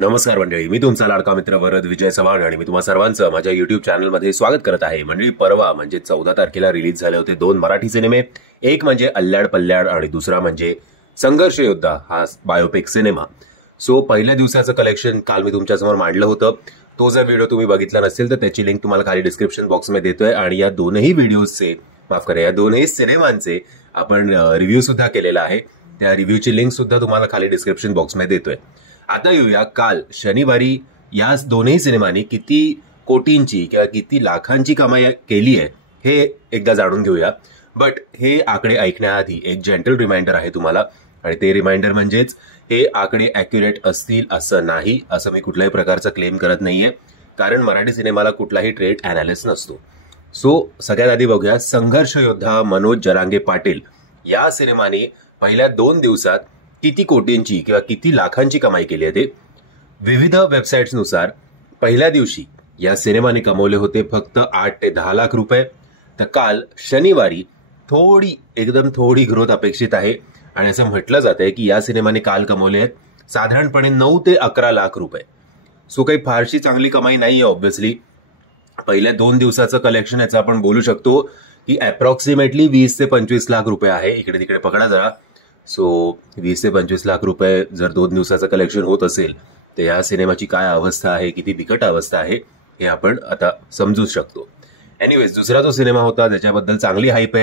नमस्कार मंडळी, मी तुमचा लाडका मित्र वरद विजय चव्हाण आणि मी तुम्हा सर्वांचं माझ्या युट्यूब चॅनलमध्ये स्वागत करत आहे. मंडळी, परवा म्हणजे 14 तारखेला रिलीज झाले होते 2 मराठी सिनेमे. एक म्हणजे अल्ल्याड पल्ल्याड आणि दुसरा म्हणजे संघर्ष योद्धा हा बायोपिक सिनेमा. सो पहिल्या दिवसाचं कलेक्शन काल मी तुमच्यासमोर मांडलं होतं. तो जर व्हिडिओ तुम्ही बघितला नसेल तर त्याची लिंक तुम्हाला खाली डिस्क्रिप्शन बॉक्समध्ये देतोय. आणि या दोनही व्हिडिओजचे या दोनही सिनेमांचे आपण रिव्ह्यू सुद्धा केलेला आहे. त्या रिव्ह्यूची लिंक सुद्धा तुम्हाला खाली डिस्क्रिप्शन बॉक्समध्ये देतोय. आता येऊया, काल शनिवारी या दोन्ही सिनेमांनी किती कोटींची किंवा किती लाखांची कमाई केली आहे हे एकदा जाणून घेऊया. बट हे आकडे ऐकण्याआधी एक जेंटल रिमाइंडर आहे तुम्हाला, आणि ते रिमाइंडर म्हणजेच हे आकडे ॲक्युरेट असतील असं नाही, असं मी कुठल्याही प्रकारचा क्लेम करत नाहीये, कारण मराठी सिनेमाला कुठलाही ट्रेड अनालिसिस नसतो. सो सगळ्यात आधी बघूया, संघर्ष योद्धा मनोज जरांगे पाटील या सिनेमाने पहिल्या 2 दिवसात किती कोटींची किंवा किती लाखांची कमाई केली आहे. ते विविध वेबसाईट्सनुसार पहिल्या दिवशी या सिनेमाने कमवले होते फक्त 8 ते 10 लाख रुपये. तर काल शनिवारी एकदम थोडी ग्रोथ अपेक्षित आहे, आणि असं म्हटलं जातंय की या सिनेमाने काल कमवले आहेत साधारणपणे 9 ते 11 लाख रुपये. सो काही फारशी चांगली कमाई नाहीये. ऑब्व्हियसली पहिल्या 2 दिवसाचं कलेक्शन याचं आपण बोलू शकतो की अप्रॉक्सिमेटली 20 ते 25 लाख रुपये आहे. इकडे तिकडे पकडा जरा. सो 20 ते 25 लाख रुपये जर 2 दिवसाचं कलेक्शन होत असेल तर या सिनेमाची काय अवस्था आहे, किती बिकट अवस्था आहे हे आपण आता समजूच शकतो. एनिवेज, दुसरा जो सिनेमा होता त्याच्याबद्दल चांगली हाईप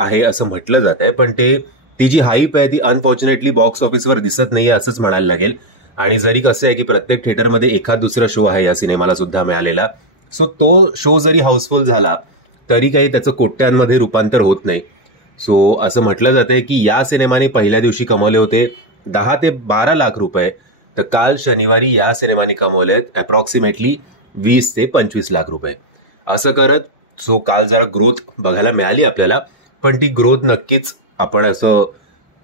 आहे असं म्हटलं जात आहे, पण ती जी हाईप आहे ती अनफॉर्च्युनेटली बॉक्स ऑफिसवर दिसत नाहीये असंच म्हणायला लागेल. आणि जरी कसं आहे की प्रत्येक थिएटरमध्ये एखाद दुसरा शो आहे या सिनेमाला सुद्धा मिळालेला. सो तो शो जरी हाऊसफुल झाला तरी काही त्याचं कोट्यांमध्ये रूपांतर होत नाही. सो असं म्हटलं जातंय की या सिनेमाने पहिल्या दिवशी कमवले होते 10 ते 12 लाख रुपये, तर काल शनिवारी या सिनेमाने कमवलेत अप्रॉक्सिमेटली 20 ते 25 लाख रुपये. असं करत सो काल जरा ग्रोथ बघायला मिळाली आपल्याला, पण ती ग्रोथ नक्कीच आपण असं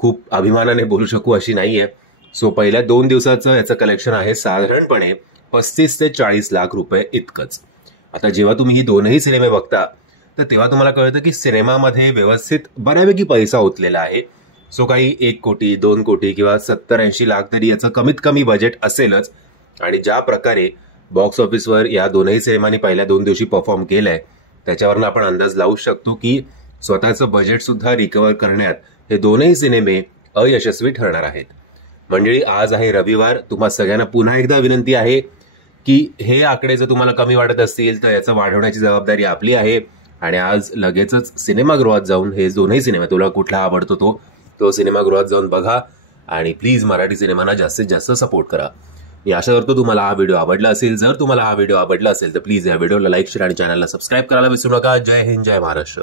खूप अभिमानाने बोलू शकू अशी नाहीये. सो पहिल्या 2 दिवसाचं याचं कलेक्शन आहे साधारणपणे 35 ते 40 लाख रुपये इतकंच. आता जेव्हा तुम्ही ही दोनही सिनेमे बघता तर तेव्हा तुम्हाला कळतं की सिनेमामध्ये व्यवस्थित बऱ्यापैकी पैसा ओतलेला आहे. सो काही 1 कोटी 2 कोटी किंवा 70-80 लाख तरी याचं कमीत कमी बजेट असेलच. आणि ज्या प्रकारे बॉक्स ऑफिसवर या दोनही सिनेमांनी पहिल्या 2 दिवशी परफॉर्म केलंय त्याच्यावरनं आपण अंदाज लावू शकतो की स्वतःचं बजेट सुद्धा रिकव्हर करण्यात हे दोनही सिनेमे अयशस्वी ठरणार आहेत. मंडळी, आज आहे रविवार. तुम्हा सगळ्यांना पुन्हा एकदा विनंती आहे की हे आकडे जर तुम्हाला कमी वाटत असतील तर याचं वाढवण्याची जबाबदारी आपली आहे. आणि आज लगेचच सिनेमागृहात जाऊन हे दोनही सिनेमा, तुला कुठला आवडतो तो सिनेमागृहात जाऊन बघा, आणि प्लीज मराठी सिनेमांना जास्तीत जास्त सपोर्ट करा. मी आशा करतो तुम्हाला हा व्हिडिओ आवडला असेल. जर तुम्हाला हा व्हिडिओ आवडला असेल तर प्लीज या व्हिडिओला लाईक, शेअर आणि चॅनलला सबस्क्राईब करायला विसरू नका. जय हिंद, जय महाराष्ट्र.